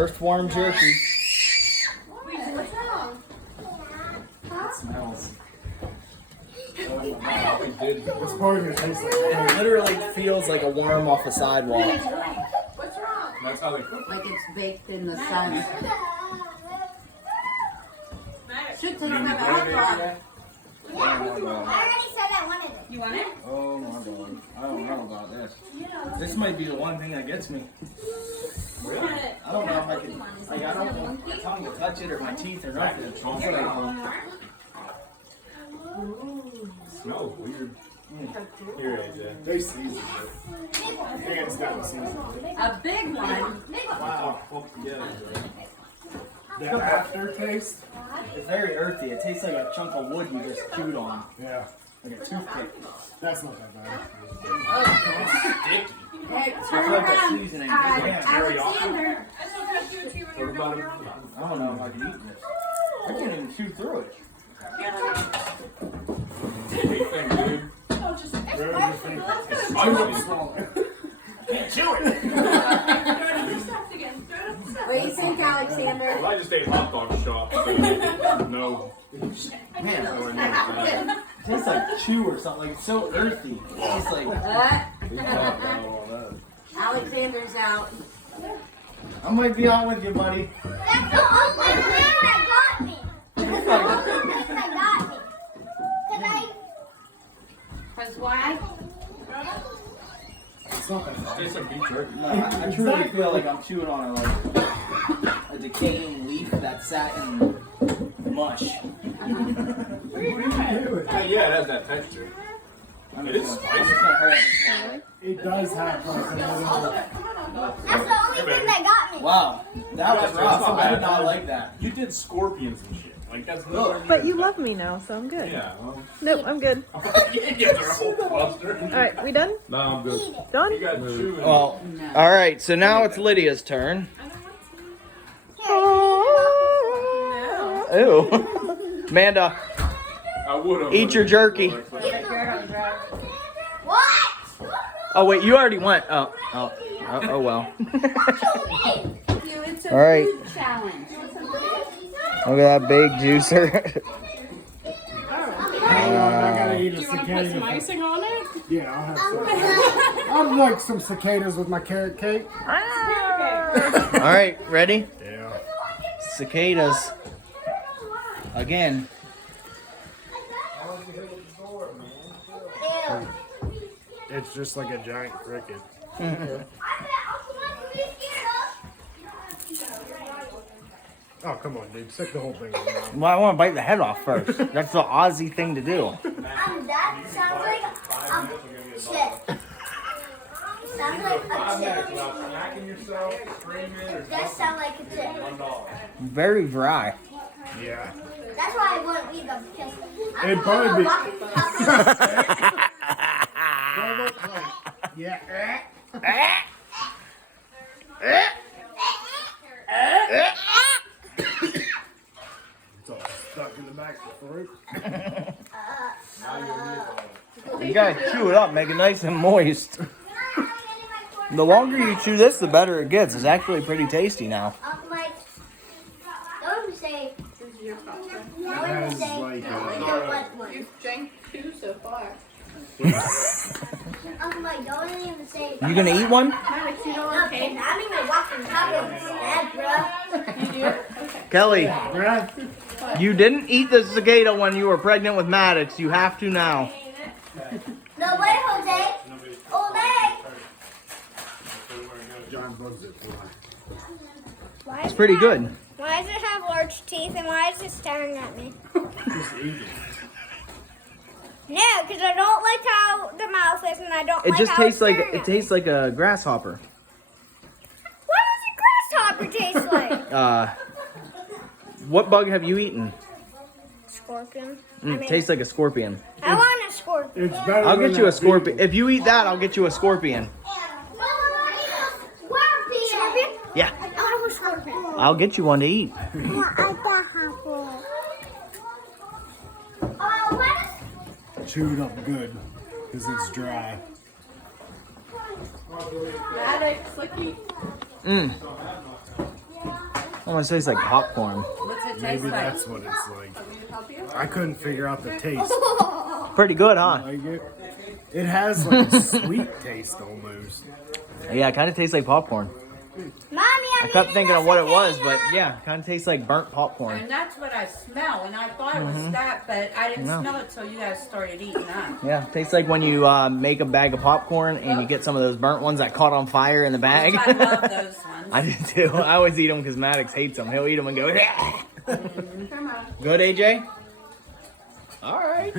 Earthworm jerky. What's wrong? It smells. This burger tastes like It literally feels like a worm off a sidewalk. What's wrong? That's how they cook. Like it's baked in the sun. Should taste like a hot dog. I already said I wanted it. You want it? Oh my god. I don't know about this. This might be the one thing that gets me. Really? I don't know if I can, like, I don't want my tongue to touch it or my teeth or nothing. That's what I want. Smells weird. Here it is, yeah. They season it. Hands down season it. A big one. Wow. Put together. The aftertaste? It's very earthy. It tastes like a chunk of wood you just chewed on. Yeah. Like a toothpick. That's not that bad. Sticky. Hey, It's turn like a around. seasoning. Yeah. Alexander. What about it? I don't know if I can eat this. I can't even chew through it. Big thing, dude. Can't chew it. What do you think, Alexander? Well, I just ate hot dog shop, so no. Man, it tastes like chew or something. Like, it's so earthy. It tastes like. Alexander's out. I might be out with you, buddy. That's the only thing that got me. That's the only thing that got me. Because why? It's not that bad. Tastes like beef jerky. No, I truly feel like I'm chewing on a decaying leaf that sat in mush. Yeah, it has that texture. I'm It just is gonna- spicy. I'm just gonna hurry up and swallow it. It does have like a little. That's the only thing that got me. Wow, that was rough. I did not like that. You did scorpions and shit. Like that's no. But you love me now, so I'm good. Yeah. Well, Nope, I'm good. you can get their whole cluster. All right, we done? No, I'm good. You Done? got chewing. Well, all right. So now it's Lydia's turn. Ew, Amanda, I would have. eat your jerky. What? Oh wait, you already went. Oh well. It's a All right. food challenge. Look at that big juicer. I gotta eat a Do you want to put cicada. some icing on it? Yeah, I'll have some. I'd like some cicadas with my carrot cake. All right, ready? Yeah. Cicadas. Again. Ew. It's just like a giant cricket. Oh, come on, dude. Stick the whole thing in your mouth. Well, I want to bite the head off first. That's the Aussie thing to do. That sounds like shit. Sounds like a chip. Smacking yourself, screaming, or It does sound like a chip. $1. Very dry. Yeah. That's why I wouldn't eat them because I'm It'd probably be- walking the top of Don't look like. Yeah. It's all stuck in the back of the throat. You gotta chew it up, make it nice and moist. The longer you chew this, the better it gets. It's actually pretty tasty now. Mike, don't even say. This is your fault. It has like You've drank two so far. Uncle Mike, don't even say. You gonna eat one? Maddox, you don't want Okay, cake? I'm even walking top of his head, bro. You do? Okay. Kelly, Brad. you didn't eat the cicada when you were pregnant with Maddox. You have to now. No way, Jose. Ole. John bugs it for Why It's pretty good. Why does it have large teeth and why is it staring at me? Just eat it. No, because I don't like how the mouth is and I don't It like just how tastes it's like staring it at me. tastes like a grasshopper. What does a grasshopper taste like? What bug have you eaten? Scorpion. Tastes like a scorpion. I want a scorpion. It's better I'll than get you a that scorpion. beetle. If you eat that, I'll get you a scorpion. Scorpion? Yeah, I want a scorpion. I'll get you one to eat. I don't have one. What is Chew it up good, because it's dry. Maddox, look, you. Almost tastes like popcorn. What's it taste Maybe like? that's what it's like. I couldn't figure out the taste. Pretty good, huh? Like it has like a sweet taste almost. Yeah, it kind of tastes like popcorn. Mommy, I kept thinking of what it was, but yeah, kind of tastes like burnt popcorn. And that's what I smell, and I thought it was that, but I didn't No. smell it till you guys started eating that. Yeah, tastes like when you make a bag of popcorn and you get some of those burnt ones that caught on fire in the bag. I love those ones. I do too. I always eat them because Maddox hates them. He'll eat them and go, yeah. Come on. Good, AJ? All right.